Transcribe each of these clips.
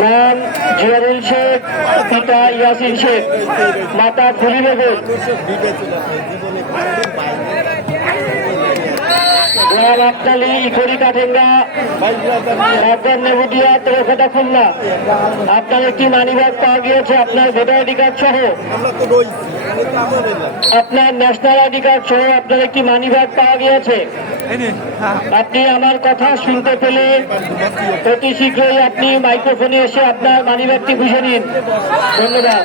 নাম জিয়ারুল শেখ পিতা ইয়াসিন শেখ মাতা ফুলি বেগম গ্রাম আটকালি ইকড়ি কাঠেঙ্গা রাজ্জার নেবুদিয়া তেরোখাটা খুলনা আপনার একটি মানিব্যাগ পাওয়া গিয়েছে? আপনার ভোটার আইডি কার্ড সহ? আপনার ন্যাশনাল আইডি কার্ড সহ আপনার একটি মানিব্যাগ পাওয়া গিয়েছে? আপনি আমার কথা শুনতে পেলে অতি শীঘ্রই আপনি মাইক্রোফোনে এসে আপনার মানিব্যাগটি বুঝে নিন। ধন্যবাদ।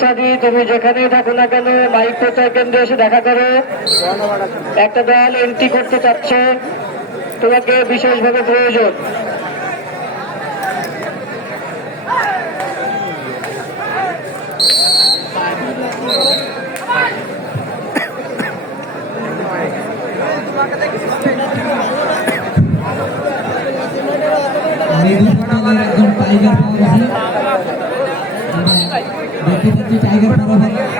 সাদি তুমি যেখানেই থাকো না কেন, মাইক প্রচার কেন্দ্রে এসে দেখা করো। একটা দল এন্ট্রি করতে চাচ্ছে, তোমাকে বিশেষভাবে প্রয়োজন। একজন টাইগার গেছে দেখতে পাচ্ছি টাইগার পাওয়া গেছে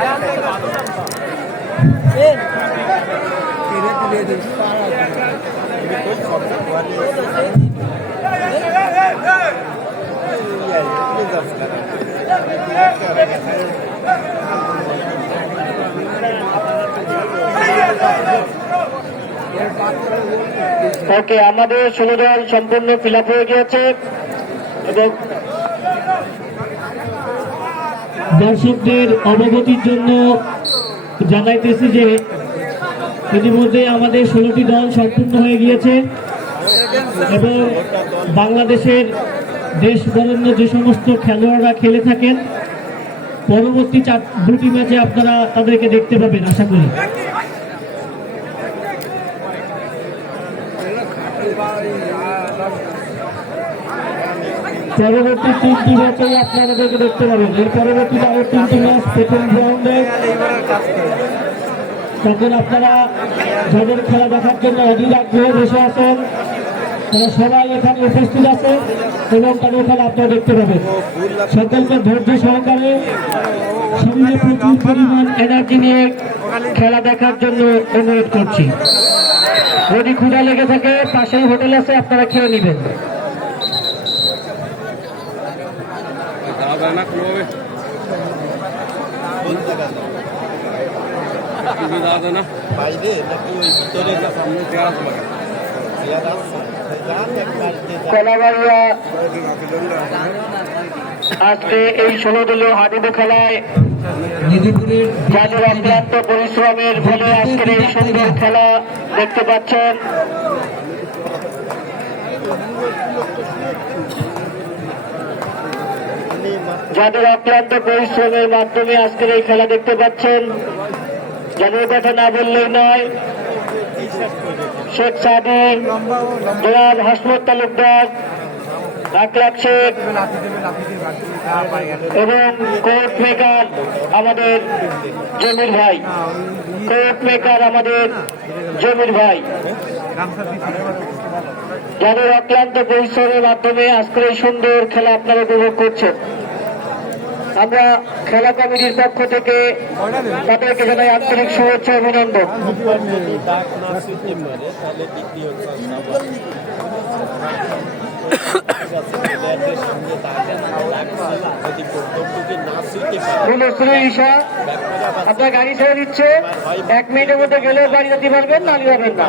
ওকে আমাদের ষোলো দল সম্পূর্ণ ফিল হয়ে গিয়েছে এবং দর্শকদের অবগতির জন্য জানাইতেছি যে ইতিমধ্যে আমাদের ষোলোটি দল সম্পূর্ণ হয়ে গিয়েছে এবং বাংলাদেশের দেশ বরেণ্য যে সমস্ত খেলোয়াড়রা খেলে থাকেন, পরবর্তী চার দুটি ম্যাচে আপনারা তাদেরকে দেখতে পাবেন, আশা করি। পরবর্তী তিনটি ম্যাচেই আপনাদেরকে দেখতে পাবেন এর পরবর্তীতে আরও তিনটি ম্যাচ প্রথম রাউন্ডে তখন আপনারা যাদের খেলা দেখার জন্য অধীর আগ্রহে বসে আছেন, তারা সবাই এখানে উপস্থিত আছে এবং তাদের খেলা আপনারা দেখতে পাবেন। সকলকে ধৈর্য সহকারে শরীরে প্রচুর পরিমাণ এনার্জি নিয়ে খেলা দেখার জন্য অনুরোধ করছি। যদি ক্ষুধা লেগে থাকে, পাশেই হোটেল আছে, আপনারা খেয়ে নেবেন। বলতে গেল বাইরে নাকি ওই ভিতরে চেয়ার আছে যান একবার দিয়ে যান। কলাবাড়িয়া আজকে এই ষোলো দলীয় হাডুডু খেলায় যাদের অক্লান্ত পরিশ্রমের ফলে আজকের এই সুন্দর খেলা দেখতে পাচ্ছেন যাদের অক্লান্ত পরিশ্রমের মাধ্যমে আজকের এই খেলা দেখতে পাচ্ছেন যাদের কথা না বললেই নয়, শেখ সাদি জনাব হাসমত তালুকদার আকলাক শেখ, এবং কোর্ট মেকার আমাদের জমির ভাই, কোর্ট মেকার আমাদের জমির ভাই। যাদের অক্লান্ত পরিশ্রমের মাধ্যমে আজকের এই সুন্দর খেলা আপনারা উপভোগ করছেন। আমরা খেলা কমিটির পক্ষ থেকে তাদেরকে জানাই আন্তরিক শুভেচ্ছা অভিনন্দন। আপনার গাড়ি ছেড়ে দিচ্ছে। এক মিনিটের মধ্যে গেলে বাড়ি যেতে পারবেন, না যাবেন না।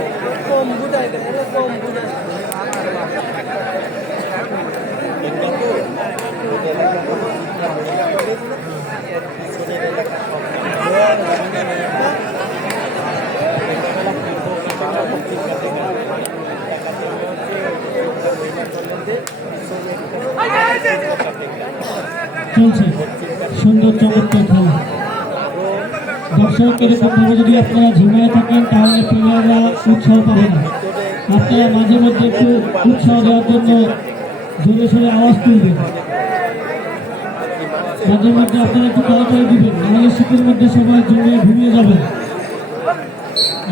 কাবে আমরা পরবর্তীতে কাজে টপু টাইগারে এরকম ভাবে যদি আপনারা ঝিমিয়ে থাকেন, তাহলে প্লেয়াররা উৎসাহ পাবে না। আপনারা মাঝে মধ্যে একটু উৎসাহ দেওয়ার জন্য জোরে সোরে আওয়াজ তুলবেন। মাঝে মধ্যে আপনারা একটু তাড়াতাড়ি দিবেন, নাহলে শীতের মধ্যে সবাই জমিয়ে ঘুমিয়ে যাবে।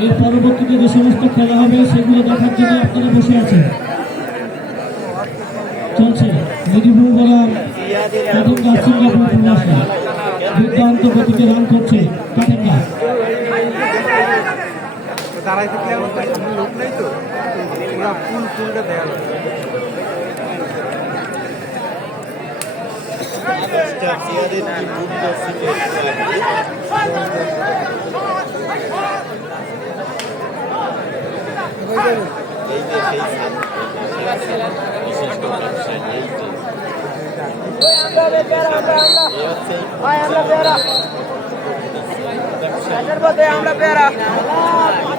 এর পরবর্তীতে যে সমস্ত খেলা হবে, সেগুলো দেখার জন্য আপনারা বসে আছেন। চলছে। মেদিনীপুর বলার কাটিঙ্গা সিঙ্গাপুর প্রবাসী। দুর্দান্ত গতিতে রান করছে। কাটিঙ্গা দাঁড়াই থাকলে আমার তো সামনে লোক নাই তো। পুরা ফুল ফুলটা দেখা যাবে চেয়ারের কি মূল্য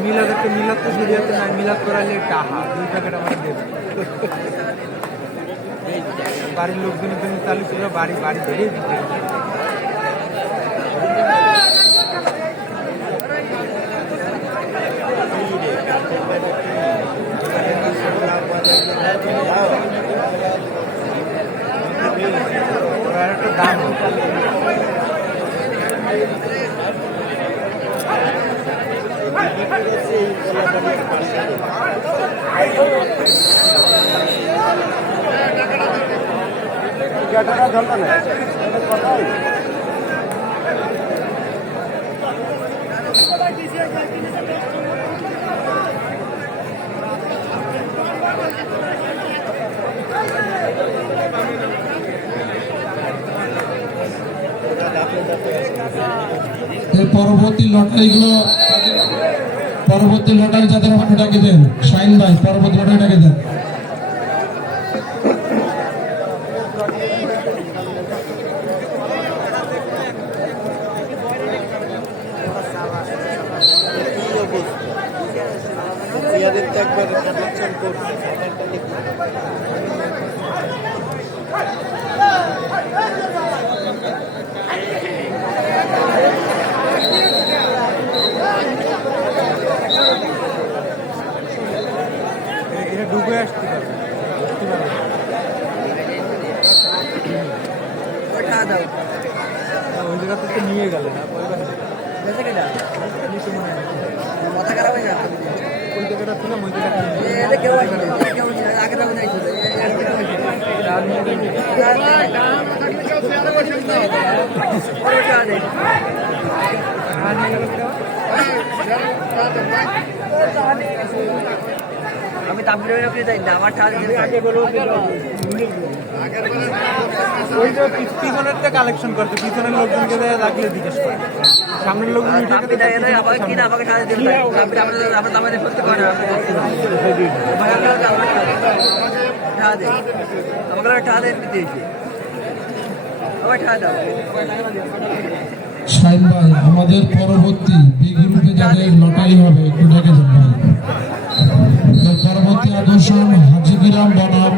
মিলাদ একটা মিলাদ তো শরীয়তে নাই মিলাদ করালে টাহা দুই টাকাটা আমার দেবে বাড়ির লোকজনের জন্য চালু ছিল বাড়ি বাড়ি বেরিয়ে দিতে পরবর্তী লটারিগুলো পরবর্তী লটারি যাদের হবে ডাকে দেন। শাইন ভাই পরবর্তী লটারি ডাকে দেন। একবার কানেকশন করছে সকালটা দেখি এ- এটা ডুবে আসতে পারবে উঠতে পারবে না। ওইটা দাও না, ওই জায়গাতে তো নিয়ে গেলে না পরিবার বেঁচে গেলে নিচে মনে হয় নাকি। মাথা খারাপ হয়ে যাবে ওই না মধ্যে রাখতে এটা কেউ আসে না, এটা কেউ আসে না, আগে থাকবে না, এই চলে, এই- এই- ওরা টাকা দেয়। আমি তামিল চাই না আমার। ওই যে কালেকশন করছে পিছনের লোকজনকে দেয়া জিজ্ঞেস করে। সামনের। আমাদের পরবর্তী বি গ্রুপে যাদের লটারি হবে একটু ডেকে পরবর্তী আকর্ষণ হাজিগিরাম বনাম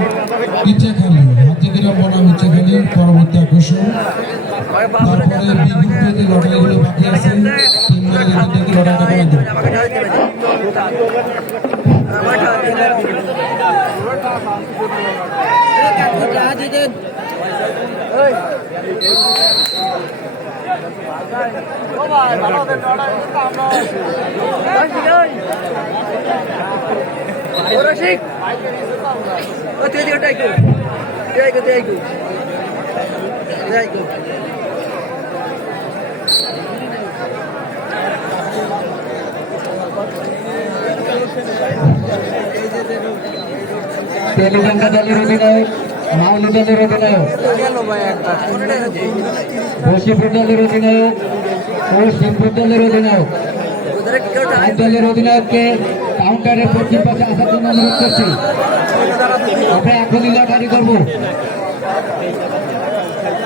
ইচ্ছেখালি হাজিগিরাম বনাম ইচ্ছেখালি পরবর্তী আকর্ষণ। তারপরে বি গ্রুপে বাকি আছে। আমাকে তেলেঙ্গা দলের অধিনায়ক মাউলি দলের অধিনায়ক বসিপুর দলের অধিনায়ক ও শিবপুর দলের অধিনায়ক দলের অধিনায়ককে কাউন্টারের পশ্চিম পাশে আসার জন্য অনুরোধ করছি। আমরা এখনই লটারি করব।